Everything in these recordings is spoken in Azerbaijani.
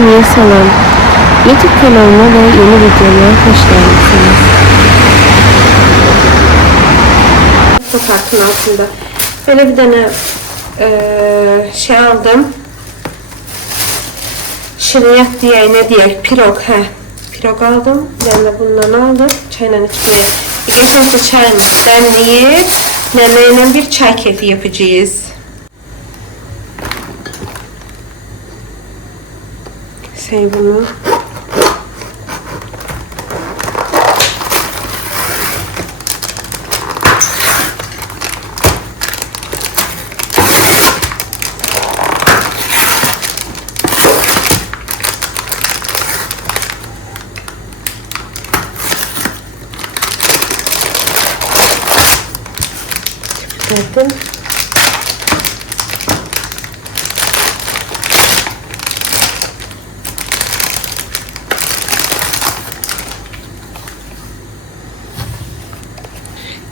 Saniye Salam. YouTube kanalıma ve yeni videolarıma hoş geldiniz. Bu kartın altında böyle bir tane şey aldım. Şiriyat diye ne diye pirog pirog aldım. Ben de bundan aldım. Çayla içmeye. Geçense çayımızı demleyip neneyle bir çay keyfi yapacağız. Bunu yaptım.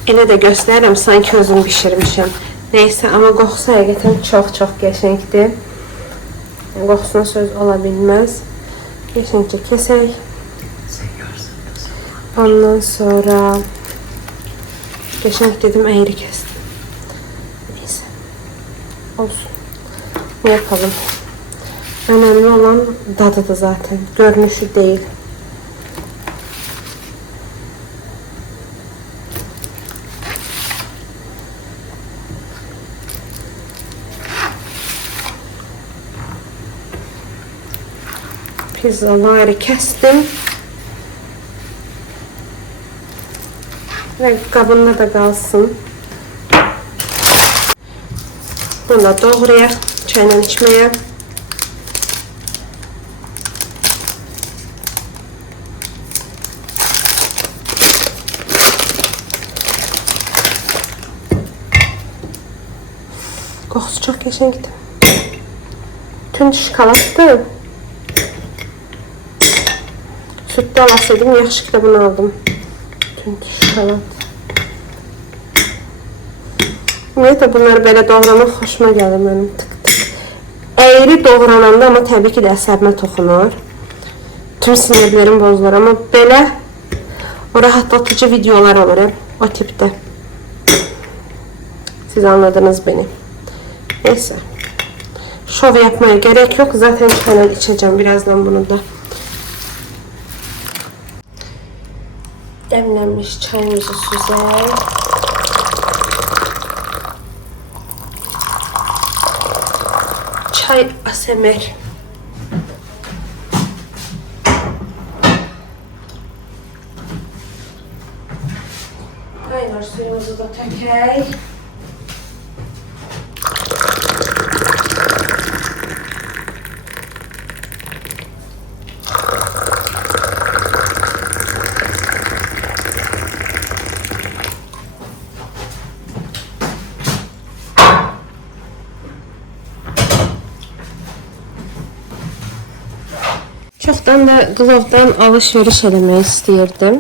Elə de gösteririm sanki özüm pişirmişim. Neyse ama qoxusu həqiqətən çox qəşəngdir. Qoxusuna söz ola bilməz. Qəşəngcə kesək. Ondan sonra qəşəng dedim, əyri kestim. Neyse. Olsun. Ne yapalım? Önemli olan dadıdır zaten. Görünüşü değil. Pizzaları kestim. Ve kabında da kalsın. Bunu da doğrayaq çayla içmeye. Qoxusu çox qəşəngdir. Tünd şokoladdır. Sütdə alasaydım, yaxşı ki də bunu aldım. Tünd şokolad. Ümumiyyətlə bunları belə doğramaq xoşuma gəlir mənim. Tık. Əyri doğrananda amma təbii ki də əsəbimə toxunur. Tüm sinirlərim bozulur, amma belə o rahatlatıcı videolar olur o tipdə. Siz anladınız beni. Neyse. Şov yapmaya gerek yok. Zaten çayla içeceğim birazdan bunu da. Demlenmiş çayımızı süzer. Çay ASMR. Kaynar suyumuzu da tökək. Çoxdan da Qlovdan alış-veriş eləmək istəyirdim.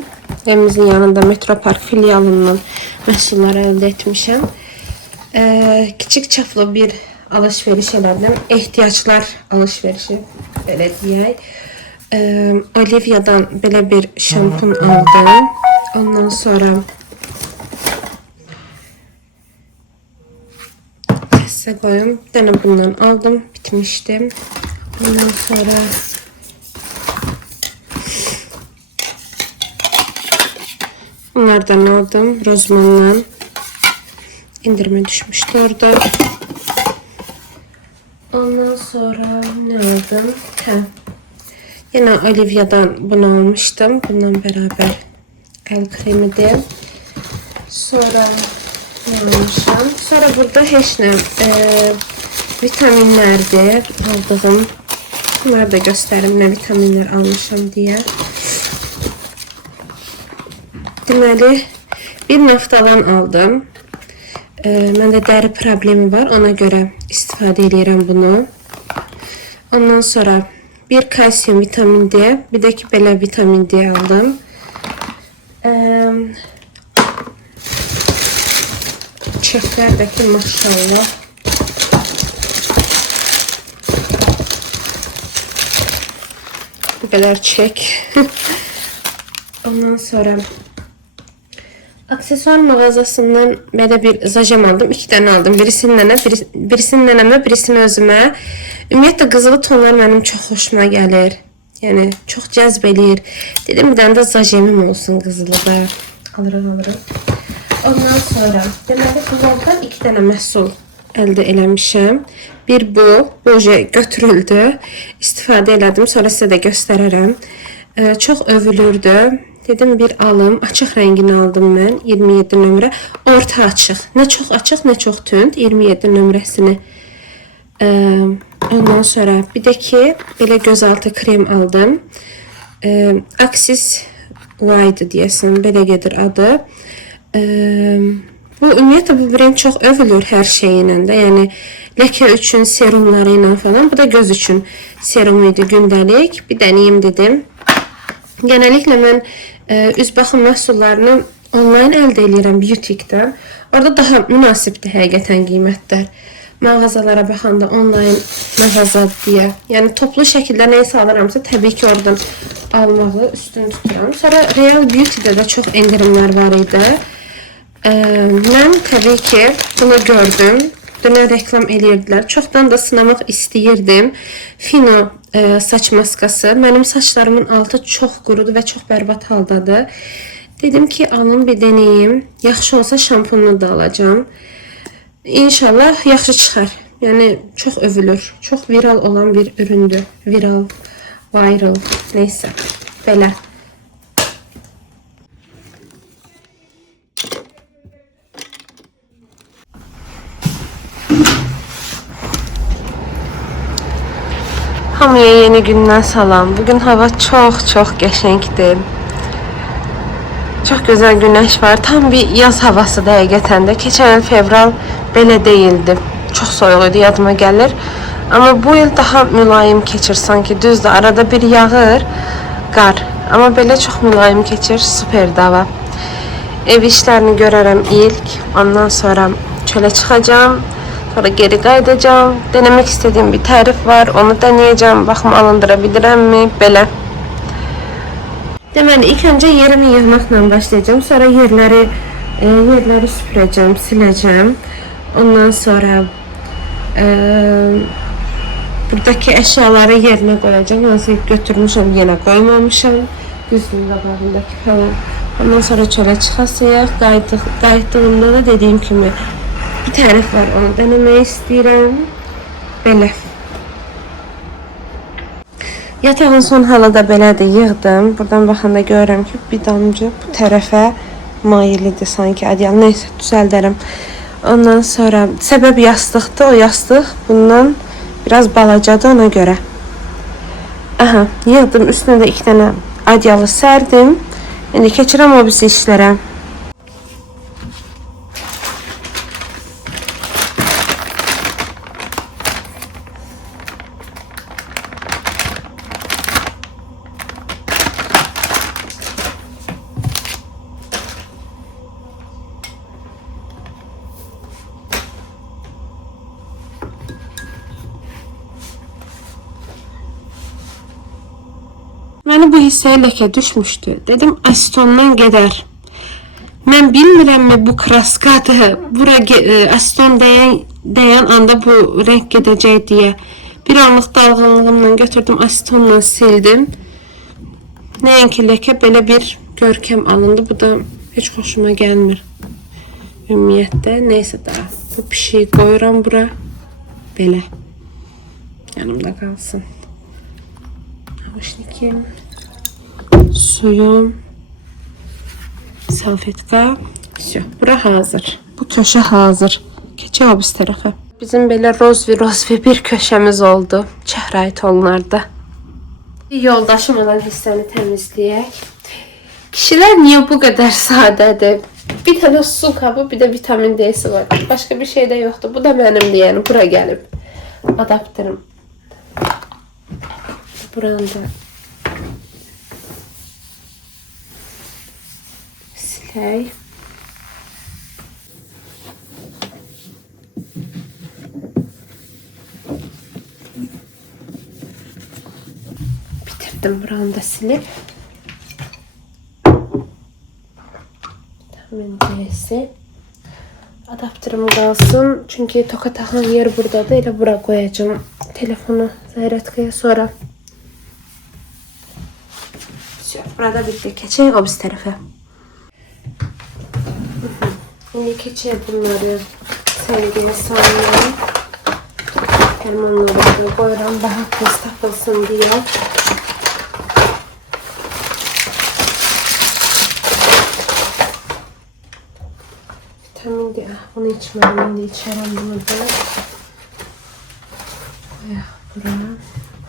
Evimizin yanında Metropark filialından məhsullar əldə etmişəm. Kiçik çaplı bir alış-veriş elədim. Ehtiyaclar alış-verişi belə deyək. Olivia'dan belə bir şampun aldım. Ondan sonra kəsə qoyum. Bir dənə bundan aldım, bitmişdim. Ondan sonra bunlardan aldım. Rozmandan indirime düşmüştü orada. Ondan sonra ne aldım? Yine Olivia'dan bunu almıştım. Bundan beraber el kremidir. Sonra ne almışım? Sonra burada heç nə vitaminlerdir aldığım. Bunları da gösterim ne vitaminler almışım diye. Deməli, bir naftalan aldım. Məndə dəri problemi var, ona görə istifadə edirəm bunu. Ondan sonra bir kalsiyum vitamin D, bir də ki belə vitamin D aldım. Çöplərdəki maşallah. Bu kadar çek. Ondan sonra aksesuar mağazasından böyle bir zajem aldım. 2 tane aldım. Birisini nənəmə, birisini özümə. Ümumiyyətlə qızılı tonlar mənim çox xoşuma gəlir. Yəni çox cəzb eləyir. Dedim bir dənə də zajemim olsun qızılı da. Alırıq. Ondan sonra deməli bunlardan 2 dənə məhsul əldə eləmişəm. Bir bu oje götürüldü. İstifadə elədim. Sonra sizə də göstərərəm. Çox övülürdü. Dedim bir alım. Açıq rəngini aldım mən. 27 nömrə. Orta açıq. Nə çox açıq, nə çox tünd. 27 nömrəsini. Ondan sonra bir də ki belə gözaltı krem aldım. Axis White deyəsən. Belə gedir adı. Bu ümumiyyətlə bu brend çox övülür hər şeyi ilə də. Yəni ləkə üçün serumları ilə falan. Bu da göz üçün serum idi gündəlik. Bir dənəyim dedim. Genellikle mən üz baxım məhsullarını online əldə edirəm Beauty'dən. Orada daha münasibdir həqiqətən qiymətlər. Mağazalara baxanda online mağaza deyə. Yəni toplu şəkildə neysə alıramsa təbii ki oradan almağı üstün tuturam. Sonra Real Beauty'də də çox endirimlər var idi. Mən təbii ki bunu gördüm. Dünə reklam eləyirdilər. Çoxdan da sınamaq istəyirdim. Fino saç maskası. Mənim saçlarımın altı çox qurudu və çox bərbad haldadır. Dedim ki alım bir deneyim. Yaxşı olsa şampununu da alacağım. İnşallah yaxşı çıxar. Yəni çox övülür. Çox viral olan bir üründür. Viral. Neysə. Belə. Hamıya yeni gündən salam. Bugün hava çox qəşəngdir. Çox gözəl günəş var. Tam bir yaz havası da həqiqətən də. Keçən il fevral belə deyildi. Çox soyuq idi, yadıma gəlir. Amma bu il daha mülayim keçir sanki. Düzdür, arada bir yağır qar. Amma belə çox mülayim keçir. Superdir hava. Ev işlərini görərəm ilk. Ondan sonra çölə çıxacağım. Sonra geri qayıdacağım. Denemek istediğim bir tarif var. Onu deneyeceğim. Baxım alındırabilirəm-mi? Belə. Deməli, ilk önce yerimi yığmaqla başlayacağım. Sonra yerləri süpürəcəm, siləcəm. Ondan sonra buradaki əşyaları yerine koyacağım. Nasıl götürmüşəm, yenə qoymamışam. Düzgün qabağındakı falan. Ondan sonra çölə çıxasıyıq. Qayıtdığımda da dediğim kimi bir tarif var, onu denemek istəyirəm. Belə. Yatağın son halı da belədir, yığdım. Buradan baxanda görürəm ki, bir damcı bu tərəfə mayilidir sanki adyal. Neysə, düzəldərəm. Ondan sonra səbəb yastıqdır. O yastıq bundan biraz balacadır ona görə. Aha, yığdım. Üstünə də 2 dənə adyalı sərdim. İndi keçirəm o birisi işlərə. Məni bu hissəyə ləkə düşmüşdü. Dedim asetondan gedər. Mən bilmirəmmi bu kraskadır. Bura aseton dəyən anda bu renk gedəcək deyə. Bir anlıq dalğınlığımla götürdüm, asetonla sildim. Nəinki ləkə belə bir görkəm alındı. Bu da heç xoşuma gəlmir. Ümumiyyətlə, neysə daha. Bu pişiyi qoyuram bura. Belə. Yanımda qalsın. Nauşnikim. Suyum. Salfetka. Все, bura hazır. Bu köşə hazır. Keçək o biz tərəfə. Bizim belə rozvi bir köşəmiz oldu. Çəhrayı tonlarda. Yoldaşım olan hissəni təmizləyək. Kişilər niyə bu qədər sadədir? Bir tane su kabı, bir de vitamin D'si var. Başka bir şey de yoktu. Bu da benimdi yani. Bura gelip adaptörüm. Buranda siley. Bir de getirdim. Buranı da silip. Tamam neyse. Adaptörüm kalsın. Çünkü toka takan yer burada da. Elə bura koyacağım telefonu Zahiratkaya sonra. Burada bitti. Keçelim o biz tarafa. Şimdi keçelim bunları sevgili soğanları. Fermanları koyuram daha tez tapılsın diye. Vitamin D. Bunu içmedim. Ben de içerim bunu da. Buraya.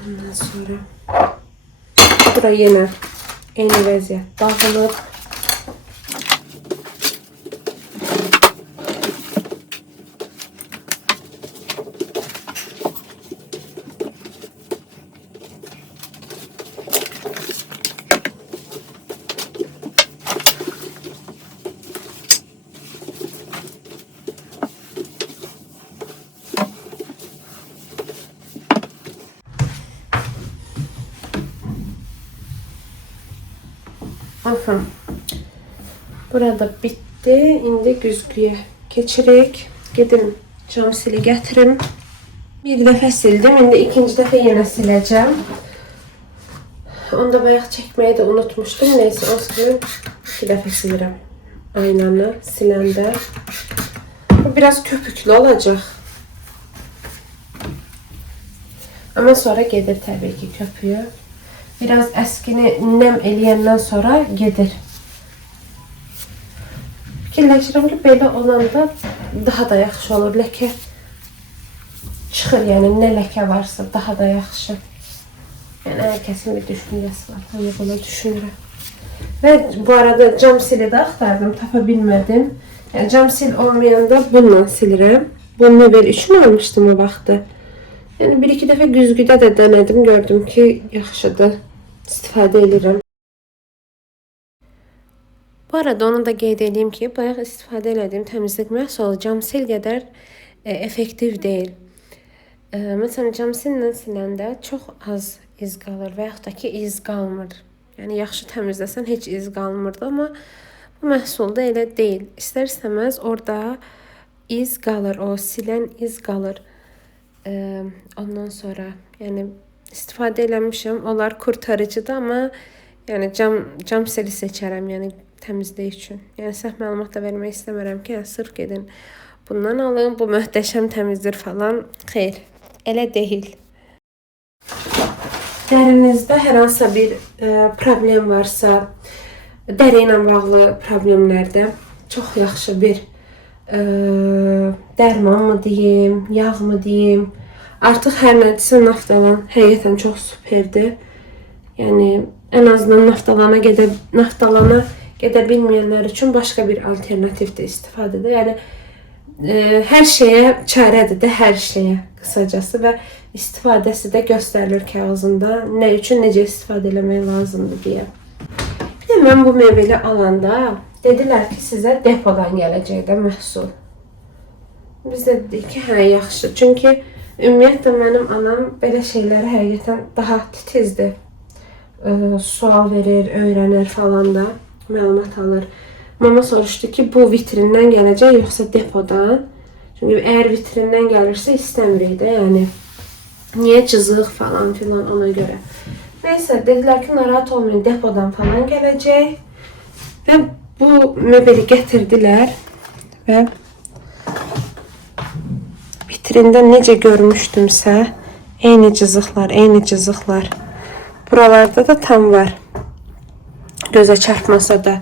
Ondan sonra. Buraya yine aynı vaziyet. Dağılıp. Aha. Burada bitti. İndi güzgüye keçirək. Gedim cam sili gətirim. Bir dəfə sildim. İndi ikinci dəfə yenə siləcəm. Onda bayaq çəkməyi də unutmuşdum. Neyse o zaman iki dəfə silirəm. Aynanı siləndə. Bu biraz köpüklü olacaq. Ama sonra gedir təbii ki köpüğü. Biraz əskini nem eləyəndən sonra gedir. Fikirləşirəm ki, belə olanda daha da yaxşı olur. Ləkə çıxır, yəni nə ləkə varsa daha da yaxşı. Yəni hər kəsin bir düşüncəsi var. Onu bunu düşünürəm. Və bu arada cam sili də axtardım, tapa bilmədim. Yəni cam sil olmayanda bununla silirəm. Bunu Nobel üçün almışdım o vaxtı. Yəni bir iki dəfə güzgüdə də denedim, gördüm ki yaxşıdır. İstifadə edirəm. Bu arada onu da qeyd edeyim ki, bayaq istifadə etdiyim təmizlik məhsulu cam sil qədər effektiv deyil. Məsələn, cam sillə siləndə çox az iz qalır və yaxud da ki iz qalmır. Yəni yaxşı təmizləsən heç iz qalmırdı, amma bu məhsulda elə deyil. İstər-istəməz orada iz qalır, o silən iz qalır. Ondan sonra yəni istifadə eləmişəm. Onlar kurtarıcıdır, amma yəni cam sili seçərəm, yəni təmizlik üçün. Yəni səhv məlumat da vermək istəmirəm ki, sırf gedin bundan alın, bu möhtəşəm təmizdir falan. Xeyr, elə deyil. Dərinizdə hər hansısa bir problem varsa, dəri ilə bağlı problemlərdə çox yaxşı bir dərman mı deyim, yağ mı deyim, artıq hər nədirsə naftalan həqiqətən çox superdir. Yəni ən azından naftalana gedə bilməyənlər üçün başqa bir alternativ də istifadədir. Yəni hər şeyə çarədir də, hər şeyə qısacası və istifadəsi də göstərilir kağızında. Nə üçün, necə istifadə eləmək lazımdır deyə. Bir də mən bu meyveli alanda dedilər ki, sizə depodan gələcək də məhsul. Biz də dedik ki, hə, yaxşı. Çünki ümumiyyətlə mənim anam belə şeyləri həqiqətən daha titizdir. Sual verir, öyrənir falan da, məlumat alır. Mama soruşdu ki, bu vitrindən gələcək yoxsa depodan? Çünki əgər vitrindən gəlirsə istəmirik də, yəni niyə cızıq falan filan ona görə. Neysə, dedilər ki, narahat olmayın, depodan falan gələcək. Və bu möbeli gətirdilər və vitrində necə görmüşdümsə, eyni cızıqlar. Buralarda da tam var. Gözə çarpmasa da,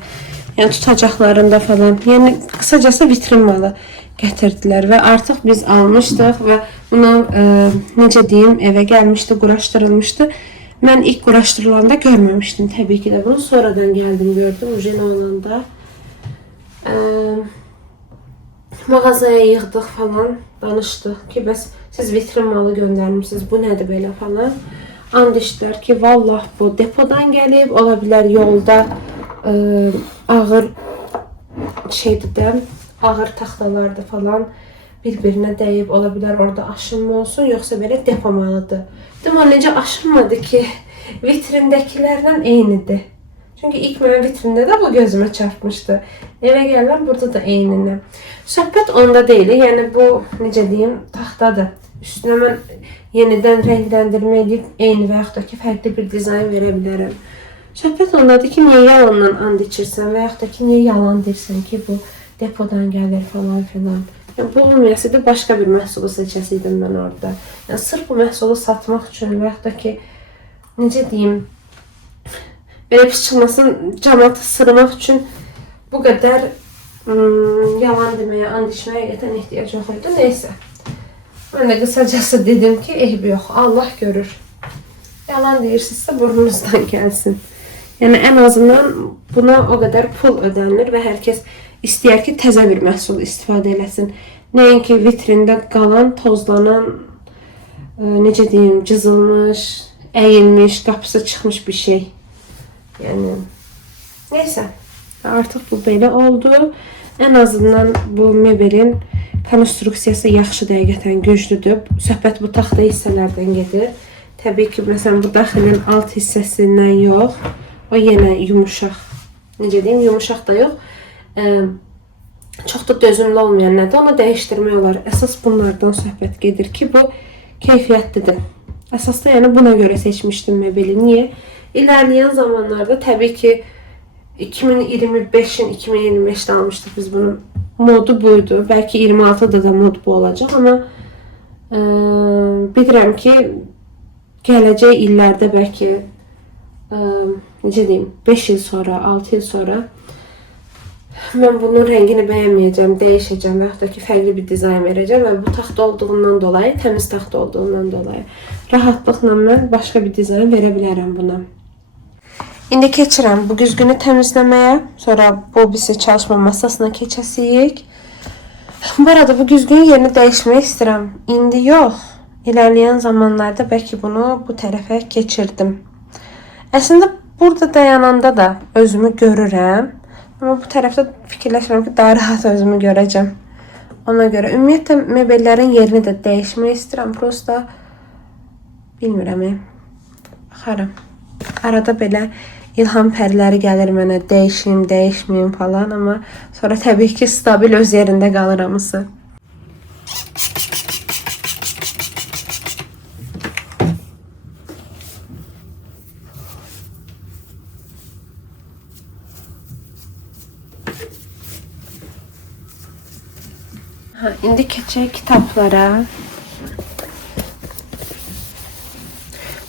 yəni tutacaqlarında falan. Yəni qısacası vitrin malı gətirdilər və artıq biz almışdıq və buna necə deyim, evə gəlmişdi, quraşdırılmışdı. Mən ilk quraşdırılanda görməmişdim təbii ki də bunu. Sonradan gəldim, gördüm ujena olanda. Mağazaya yığdıq falan, danışdıq ki, bəs siz vitrin malı göndərmişsiniz, bu nədir belə falan. And içdilər ki, vallah bu depodan gəlib, ola bilər yolda ağır şeydir də, ağır taxtalardır falan bir-birinə dəyib, ola bilər orada aşınma olsun, yoxsa belə depo malıdır. Dedim, o necə aşınmadı ki, Vitrindəkilərlə eynidir. Çünki ilk mənim vitrində də bu gözümə çarpmışdı. Evə gəlirəm, burada da eynindən. Söhbət onda deyil. Yəni bu, necə deyim, taxtadır. Üstünə mən yenidən rəngləndirmə edib eyni və yaxud da ki, fərqli bir dizayn verə bilərəm. Söhbət ondadır ki, niyə yalandan and içirsən və yaxud da ki, niyə yalan deyirsən ki, bu depodan gəlir falan filan. Yəni, bu olmayasıydı, başqa bir məhsulu seçəsiydim mən orada. Yəni, sırf bu məhsulu satmaq üçün və yaxud da ki, necə deyim, belə pis çıxmasın, cəmaatı sırmaq üçün bu qədər yalan deməyə, and içməyə yetən ehtiyac yox idi. Neysə. Mən də qısacası dedim ki, eybi yox, Allah görür. Yalan deyirsinizsə burnunuzdan gəlsin. Yəni, ən azından buna o qədər pul ödənilir və hər kəs istəyər ki, təzə bir məhsul istifadə eləsin. Nəinki vitrində qalan, tozlanan, necə deyim, cızılmış, əyilmiş, qapısı çıxmış bir şey. Yəni, neysə, artıq bu belə oldu. Ən azından bu mebelin konstruksiyası yaxşı, dəqiqətən güclüdür. Söhbət bu taxta hissələrdən gedir. Təbii ki, məsələn, bu daxilin alt hissəsindən yox. O yenə yumuşaq. Necə deyim, yumuşaq da yox. Çox da dözümlü olmayan nədir, onu dəyişdirmək olar. Əsas bunlardan söhbət gedir ki, bu keyfiyyətlidir. Əsas da yəni buna görə seçmişdim mebeli. Niyə? İlərləyən zamanlarda təbii ki 2025-in 2025-də almışdıq biz bunun. Modu buydu. Bəlkə 26-da da mod bu olacaq, amma bilirəm ki gələcək illərdə bəlkə necə deyim, 5 il sonra, 6 il sonra mən bunun rəngini bəyənməyəcəm, dəyişəcəm və yaxud da ki, fərqli bir dizayn verəcəm və bu taxta olduğundan dolayı, təmiz taxta olduğundan dolayı rahatlıqla mən başqa bir dizayn verə bilərəm buna. İndi keçirəm bu güzgünü təmizləməyə, sonra bu birisi çalışma masasına keçəsiyik. Bu arada bu güzgünün yerini dəyişmək istəyirəm. İndi yox, ilərləyən zamanlarda bəlkə bunu bu tərəfə keçirdim. Əslində burada dayananda da özümü görürəm. Amma bu tərəfdə fikirləşirəm ki, daha rahat özümü görəcəm. Ona görə ümumiyyətlə mebellərin yerini də dəyişmək istəyirəm. Prosta bilmirəm. Baxaram. Arada belə ilham pərləri gəlir mənə, dəyişim, dəyişməyim falan, amma sonra təbii ki, stabil öz yerində qalır hamısı. İndi keçək kitablara.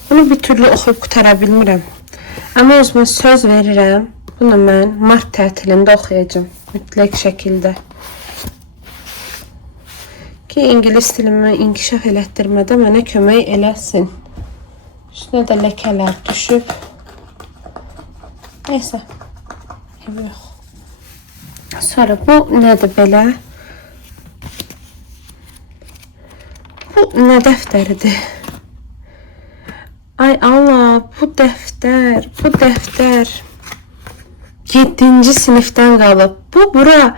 Bunu bir türlü oxuyub qutara bilmirəm. Amma özümə söz verirəm. Bunu mən mart tətilində oxuyacağım. Mütləq şəkildə. Ki, İngilis dilimi inkişaf elətdirmədə mənə kömək eləsin. Üstünə də ləkələr düşüb. Neysə. Yox. Sonra bu nədir belə? Bu nə dəftəridir? Ay Allah, bu dəftər 7-ci sinifdən qalıb. Bu bura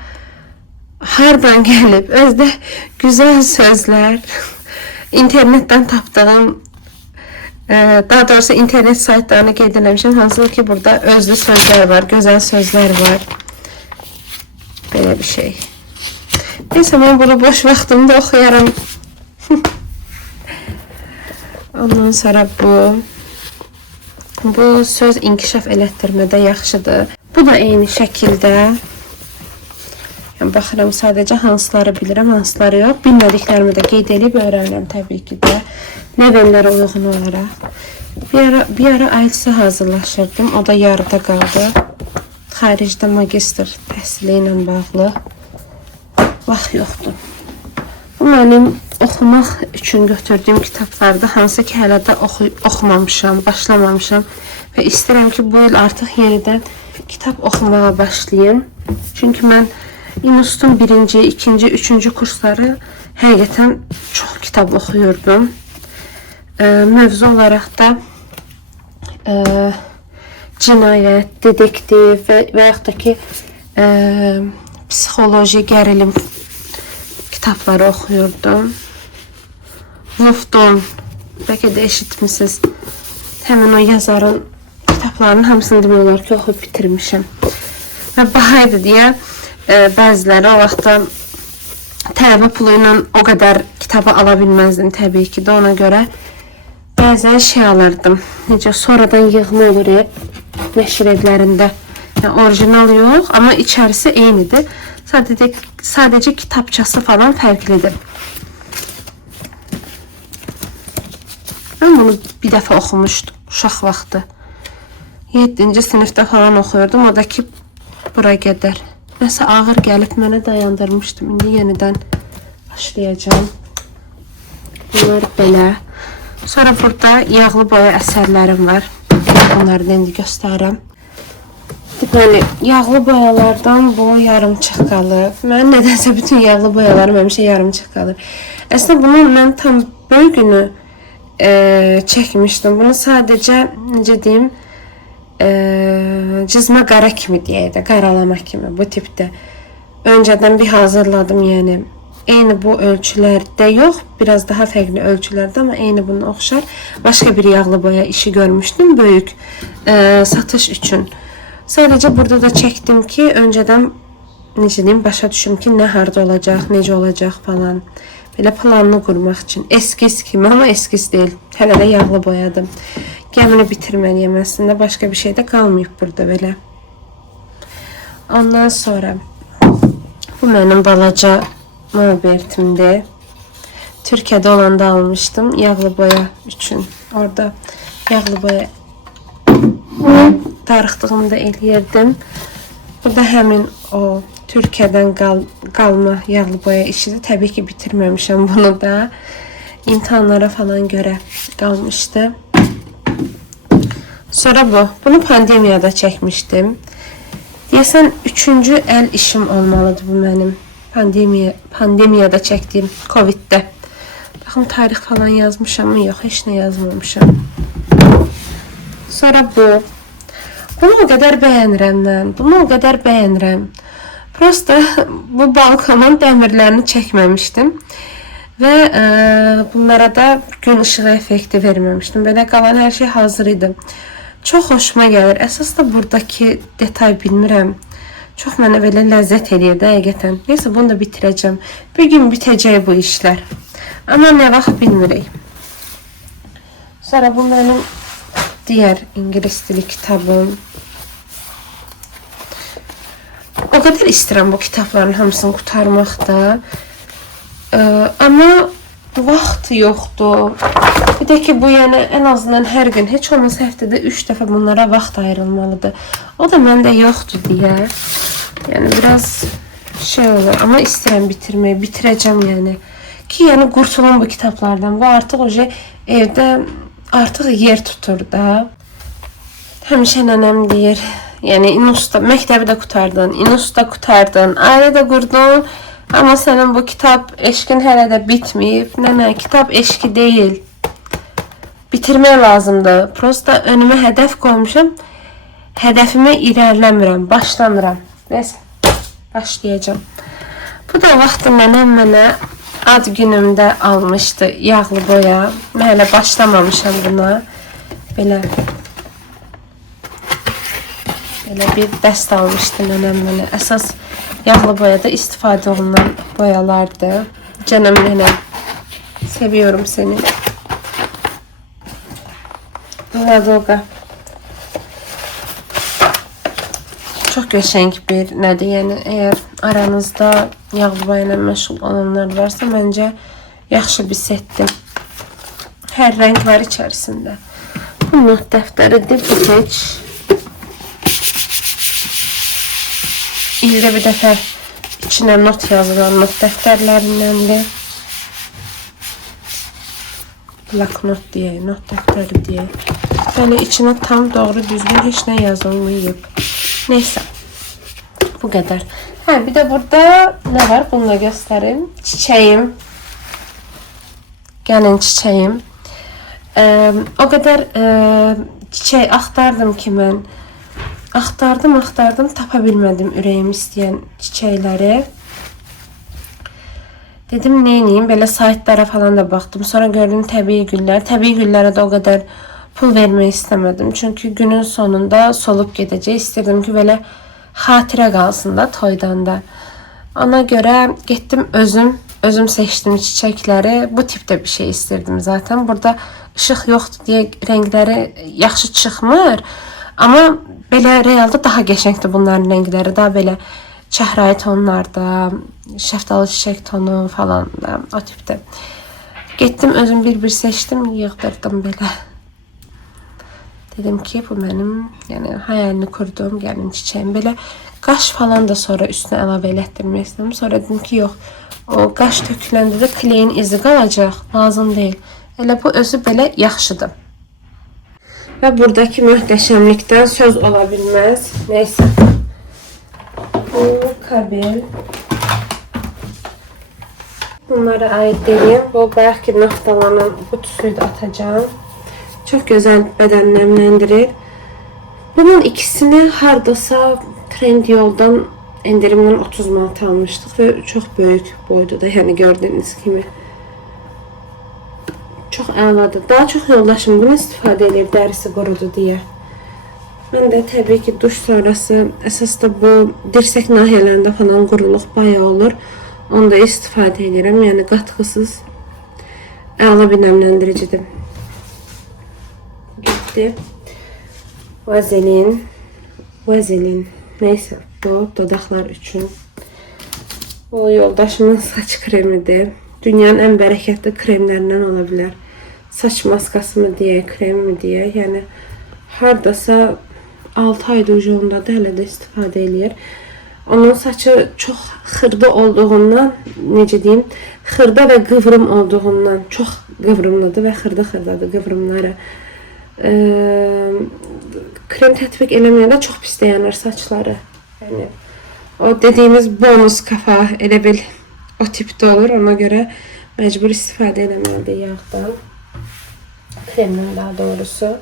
hardan gəlib? Özdə gözəl sözlər. İnternetdən tapdığım, daha doğrusu internet saytlarını qeyd eləmişəm. Hansı ki, burada özlü sözlər var, gözəl sözlər var. Belə bir şey. Neysə, mən bunu boş vaxtımda oxuyaram. Ondan sonra bu söz inkişaf elətdirmədə yaxşıdır. Bu da eyni şəkildə. Yəni, baxıram sadəcə hansıları bilirəm, hansıları yox. Bilmədiklərimi də qeyd edib öyrənirəm təbii ki də. Nəvənlərə uyğun olaraq. Bir ara IELTS-ə hazırlaşırdım. O da yarıda qaldı. Xaricdə magistr təhsili ilə bağlı. Vaxt yoxdur. Bu mənim oxumaq üçün götürdüyüm kitablarda, hansı ki hələ də oxumamışam, başlamamışam və istəyirəm ki, bu il artıq yenidən kitab oxumağa başlayayım. Çünki mən İNUST-un 1-ci, 2-ci, 3-cü kursları həqiqətən çox kitab oxuyurdum. Mövzu olaraq da cinayət, dedektiv və yaxud da ki, psixoloji, gərilim kitabları oxuyurdum. Mufton, bəlkə də eşitmişsiniz. həmin o yazarın kitablarının hamısını demək olar ki, oxuyub bitirmişəm. Və bahaydı deyə bəziləri o vaxtda tələbə pulu ilə o qədər kitabı ala bilməzdim təbii ki də, ona görə bəzən şey alırdım. Necə sonradan yığma olur nəşr evlərində. Yəni orijinal yox, amma içərisi eynidir. Sadəcə kitabçası falan fərqlidir. Mən bunu bir dəfə oxumuşdum uşaq vaxtı. 7-ci sinifdə falan oxuyordum. O da ki bura qədər. Nəsə ağır gəlib mənə dayandırmışdım. İndi yenidən başlayacağım. Bunlar belə. Sonra burada yağlı boya əsərlərim var. Onları da indi göstərirəm. Yəni, yağlı boyalardan bu yarımçıq qalıb. Mən nədənsə bütün yağlı boyalarım həmişə yarımçıq qalır. Əslində bunu mən tam böyük günü çəkmişdim. Bunu sadəcə, necə deyim, cızma qara kimi deyək də, qaralama kimi bu tipdə. Öncədən bir hazırladım, yəni. Eyni bu ölçülərdə yox, biraz daha fərqli ölçülərdə, amma eyni bunun oxşar. Başqa bir yağlı boya işi görmüşdüm, böyük satış üçün. Sadəcə burada da çəkdim ki, öncədən necə deyim, başa düşüm ki, nə harda olacaq, necə olacaq falan. Belə planını qurmaq üçün. Eskiz kimi, amma eskiz deyil. Hələ də yağlı boyadım. Gəmini bitirməliyəm əslində. Başqa bir şey də qalmayıb burada belə. Ondan sonra bu mənim balaca Molbertimdir. Türkiyədə olanda almışdım. Yağlı boya üçün. Orada yağlı boya darıxdığımda eləyirdim. Burada həmin o Türkiyədən qalma yağlı boya işidir. Təbii ki bitirməmişəm bunu da. İmtahanlara falan görə qalmışdı. Sonra bu. Bunu pandemiyada çəkmişdim. Deyəsən 3-cü əl işim olmalıdır bu mənim. Pandemiyada çəkdiyim Coviddə. Baxın, tarix falan yazmışam mı? Yox, heç nə yazmamışam. Sonra bu. Bunu o qədər bəyənirəm mən. Bunu o qədər bəyənirəm. Prosta bu balkonun dəmirlərini çəkməmişdim. Və bunlara da gün ışığı effekti verməmişdim. Belə qalan hər şey hazır idi. Çox xoşuma gəlir. Əsas da buradakı detay bilmirəm. Çox mənə belə ləzzət eləyir də həqiqətən. Neysə, bunu da bitirəcəm. Bir gün bitəcək bu işlər. Amma nə vaxt bilmirik. Sonra bu mənim digər ingilis dili kitabım. O qədər istəyirəm bu kitabların hamısını qurtarmaqda. Amma vaxt yoxdur. Bir də ki, bu yəni ən azından hər gün, heç olmasa həftədə 3 dəfə bunlara vaxt ayrılmalıdır. O da məndə yoxdur deyə. Yəni biraz şey olur. Amma istəyirəm bitirməyi, bitirəcəm yəni. Ki, yəni qurtulum bu kitablardan. Bu artıq evdə artıq yer tutur da. Həmişə nənəm deyir. Yəni, məktəbi də qutardın, İNUS-da qutardın, ailə də qurdun. Amma sənin bu kitab eşqin hələ də bitməyib. Nənə, kitab eşqi deyil. Bitirmək lazımdır. Prosta önümə hədəf qoymuşam. Hədəfimə irəliləmirəm, başlamıram. Bəs, başlayacağım. Bu da vaxtı mənə ad günümdə almışdı yağlı boya. Mən hələ başlamamışam buna. Belə bir dəst almışdı mənə. Əsas yağlı boyada istifadə olunan boyalardır. Canım nənəm, seviyorum seni. Ladoga. Çox qəşəng bir nədir? Yəni, əgər aranızda yağlı boya ilə məşğul olanlar varsa, məncə yaxşı bir setdir. Hər rəng var içərisində. Bu not dəftəridir, bu heç. İldə bir dəfə içinə not yazılan not dəftərlərindəndir. Bloknot deyək, not dəftəri deyək. Belə içinə tam doğru düzgün heç nə yazılmayıb. Neysə, bu qədər. Bir də burada nə var? Bunu da göstərim. Çiçəyim. Gəlin çiçəyim. O qədər çiçək axtardım ki mən. Axtardım, tapa bilmədim ürəyim istəyən çiçəkləri. Dedim, neyniyim? Belə saytlara falan da baxdım. Sonra gördüm təbii güllər. Təbii güllərə də o qədər pul vermək istəmədim. Çünki günün sonunda solub gedəcək. İstirdim ki, belə xatirə qalsın da toydan da. Ona görə getdim özüm seçdim çiçəkləri. Bu tipdə bir şey istirdim zaten. Burada işıq yoxdur deyə rəngləri yaxşı çıxmır. Amma belə realda daha qəşəngdir bunların rəngləri. Daha belə çəhrayı tonlarda, şəftalı çiçək tonu falan da o tipdə. Getdim özüm bir seçdim, yığdırdım belə. Dedim ki, bu mənim, yəni hayalini kurduğum gəlin çiçəyim. Belə qaş falan da sonra üstünə əlavə elətdirmək istədim. Sonra dedim ki, yox, o qaş töküləndə də kleyin izi qalacaq, lazım deyil. Elə bu özü belə yaxşıdır. Və buradakı möhtəşəmlikdən söz ola bilməz. Neysə. Bu kabel. Bunlara ait deyim. Bu belki naftalanın kutusunu da atacağım. Çok güzel beden nemlendirir. Bunun ikisini hardasa Trendyol'dan indirimden 30 manat almıştık ve çok büyük boydu da, yani gördüğünüz gibi. Çok əladır. Daha çok yoldaşım bunu istifadə edir, dərisi qurudu diye. Ben de tabii ki duş sonrası əsas da bu dirsek nahiyələrində falan quruluq bayağı olur. Onu da istifadə edirəm. Yəni qatqısız əla bir nemləndiricidir. Getdi. Vazelin. Neyse, bu dodaqlar üçün. Bu yoldaşımın saç kremidir. Dünyanın ən bərəkətli kremlərindən ola bilər. Saç maskası mı deyə, krem mi deyə. Yəni hardasa 6 ayda ucundadır, hələ də istifadə eləyir. Onun saçı çox xırda olduğundan, necə deyim, xırda və qıvrım olduğundan, çox qıvrımlıdır və xırda-xırdadır qıvrımları. Krem tətbiq eləməyəndə çox pis dayanır saçları. Yəni o dediyimiz bonus kafa elə bil o tipdə olur. Ona görə məcbur istifadə eləməlidir yağdan. Kremdən daha doğrusu.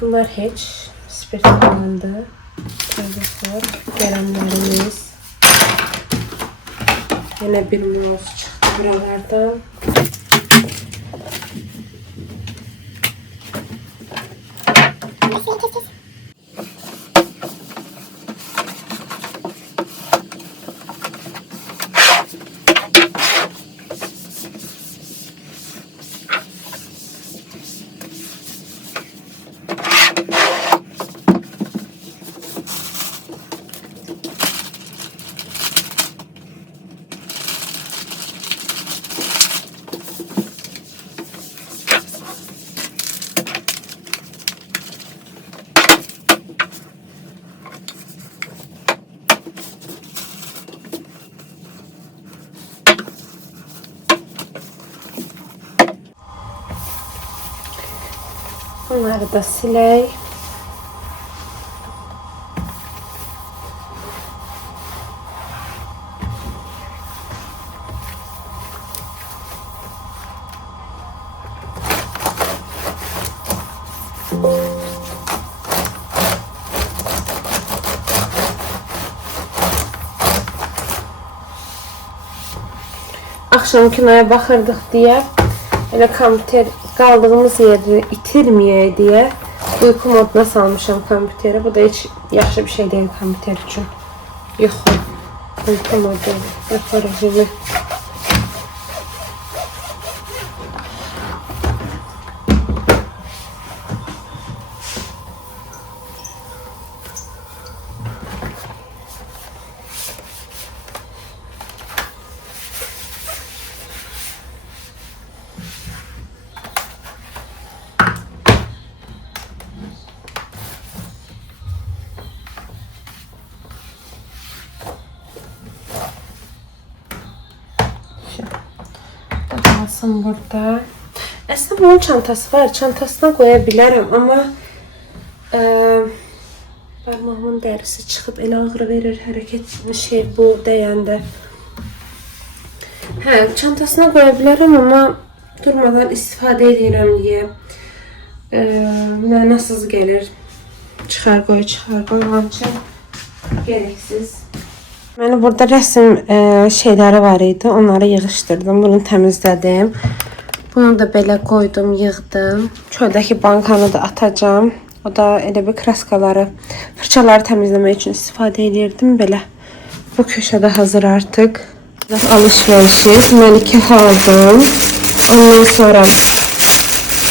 Bunlar heç spirt falandır. Gələmlərimiz. Yine bir muz çıxdı buralardan. Bunları da silək. Akşam kinoya baxırdıq deyə, elə kompüter qaldığımız yeri itirməyək deyə uyku moduna salmışam kompüteri. Bu da heç yaxşı bir şey deyil kompüter üçün. Yox, uyku modu, yuxu rejimi. Kalsın burada. Aslında bunun çantası var. Çantasına koya bilərəm, amma parmağımın dərisi çıxıb elə ağrı verir hərəkət şey bu dəyəndə. Hə, çantasına koya bilərəm, amma durmadan istifadə edirəm deyə mənasız gəlir. Çıxar qoy, onun üçün gereksiz. Yani burada resim şeyləri var idi. Onları yığışdırdım. Bunu təmizlədim. Bunu da belə qoydum, yığdım. Çöldəki bankanı da atacağım. O da elə bir kraskaları, fırçaları təmizləmək üçün istifadə edirdim. Belə bu köşədə hazır artıq. Alışverişiz. Mən 2 aldım. Ondan sonra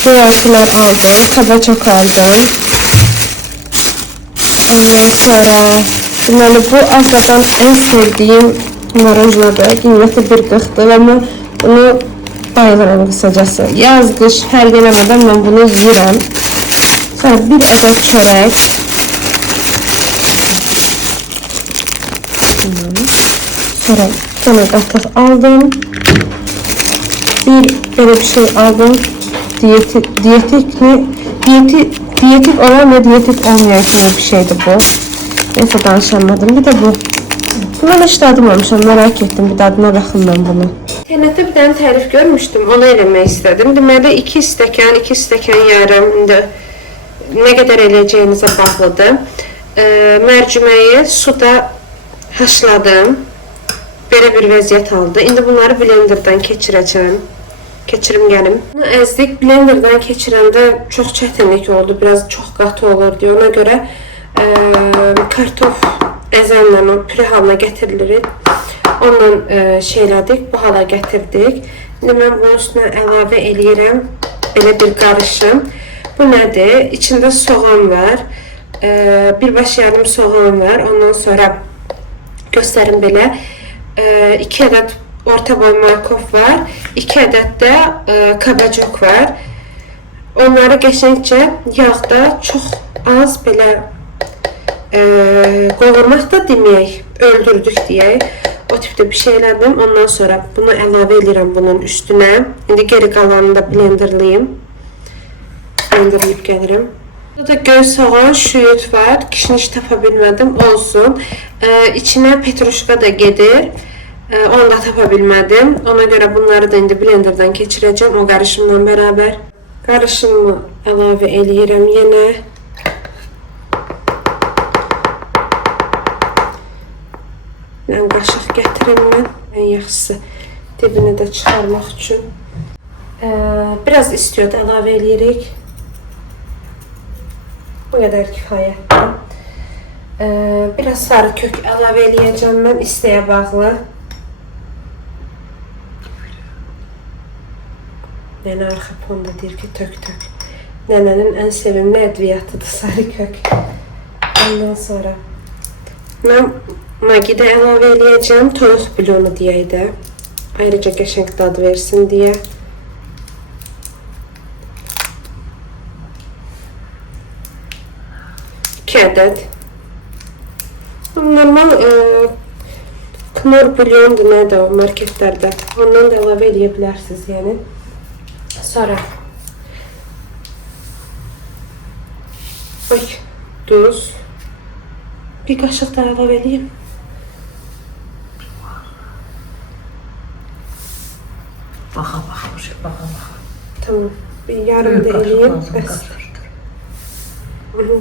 diğerkiler aldım. Kaba çok aldım. Ondan sonra deməli bu Afradan en sevdiğim marojnadır. Qiyməti 1.40'dır ama bunu bayılıram qısacası. Yaz, qış fərq eləmədən mən bunu yiyirəm. Sonra bir adet çörək. Sonra sana qatıq aldım. Bir böyle bir şey aldım. Diyetik olan ve diyetik olmayan kimi bir şeydi bu. Neyse danışamadım. Bir de bu. Bunu hiç dadmamışam, merak ettim. Bir dadına baxım ben bunu. İnternette bir tane tarif görmüştüm. Onu eləmək istedim. Deməli 2 stəkan yarım. İndi ne kadar eləyəcəyinizə bağlıdır. Mərciməyi suda haşladım. Belə bir vəziyyət aldı. İndi bunları blenderdan keçirəcəm. Keçirim gəlim. Bunu əzdik. Blenderdan keçirəndə çox çətinlik oldu. Biraz çox qatı olur deyə. Ona görə kartof əzənlə püre halına gətirilir. Ondan şeylədik. Bu hala gətirdik. İndi mən bunun üstünə əlavə eləyirəm. Belə bir qarışım. Bu nədir? İçində soğan var. Birbaş yarım soğan var. Ondan sonra göstərim belə. 2 adet orta boy markov var. 2 adet de kabacok var. Onları qəşəngcə yağda çox az belə qovurmaq da deməyək, öldürdük deyək. O tipdə bir şey elədim. Ondan sonra bunu əlavə edirəm bunun üstünə. İndi geri qalanını da blenderlayım. Blenderlayıb gəlirəm. Burada göy soğan, şüyüt var. Kişniş tapa bilmədim, olsun. İçinə petruşka da gedir. Onu da tapa bilmədim. Ona görə bunları da indi blenderdan keçirəcəm o qarışımla bərabər. Qarışımı əlavə eləyirəm yenə. Mən qaşıq gətirim mən. Ən yaxşısı dibini də çıxarmaq üçün. Biraz istiyor da əlavə eləyirik. Bu qədər kifayətdir. Biraz sarı kök əlavə eləyəcəm mən, isteğe bağlı. Nene arxa fonda deyir ki tök. Nenenin en sevimli ədviyyatıdır sarı kök. Ondan sonra mən magi də əlavə eləyəcəm. Toyuq bulyonu deyək də. Ayrıca qəşəng dad versin deyə. İki adet. Normal knor bulyondur, nədir o marketlərdə. Ondan da əlavə eləyə bilərsiniz yəni. Sonra duz. Bir qaşıq da əlavə edeyim. Baxa. Tamam. Bir yarım da eləyim.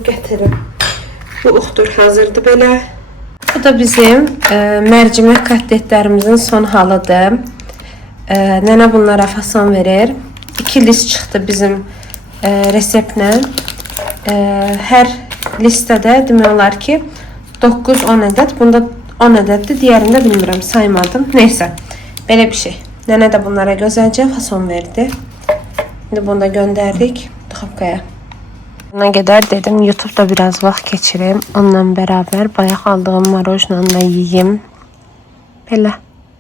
Gətirim. Bu uxdur hazırdır belə. Bu da bizim mərcimək kotletlərimizin son halıdır. Nənə bunlara fason verir. 2 list çıxdı bizim reseptlə. Hər listədə demək olar ki 9-10 ədəd. Bunda 10 ədəddir. Digərində bilmirəm, saymadım. Neysə, belə bir şey. Nənə də bunlara gözəlcə fason verdi. İndi bunu da göndərdik duxovkaya. Buna qədər dedim YouTube'da biraz vaxt keçirim. Onunla bərabər bayaq aldığım marojnanı da yiyeyim. Belə.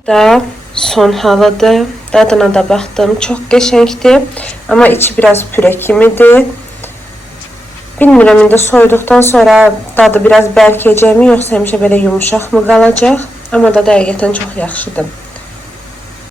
Da son halıdır. Dadına da baxdım. Çox qəşəngdir. Amma içi biraz püre kimidir. Bilmirəm indi soyuduqdan sonra dadı biraz bərkəcəkmi, yoxsa həmişə belə yumuşaq mı qalacaq? Amma da həqiqətən çox yaxşıdır.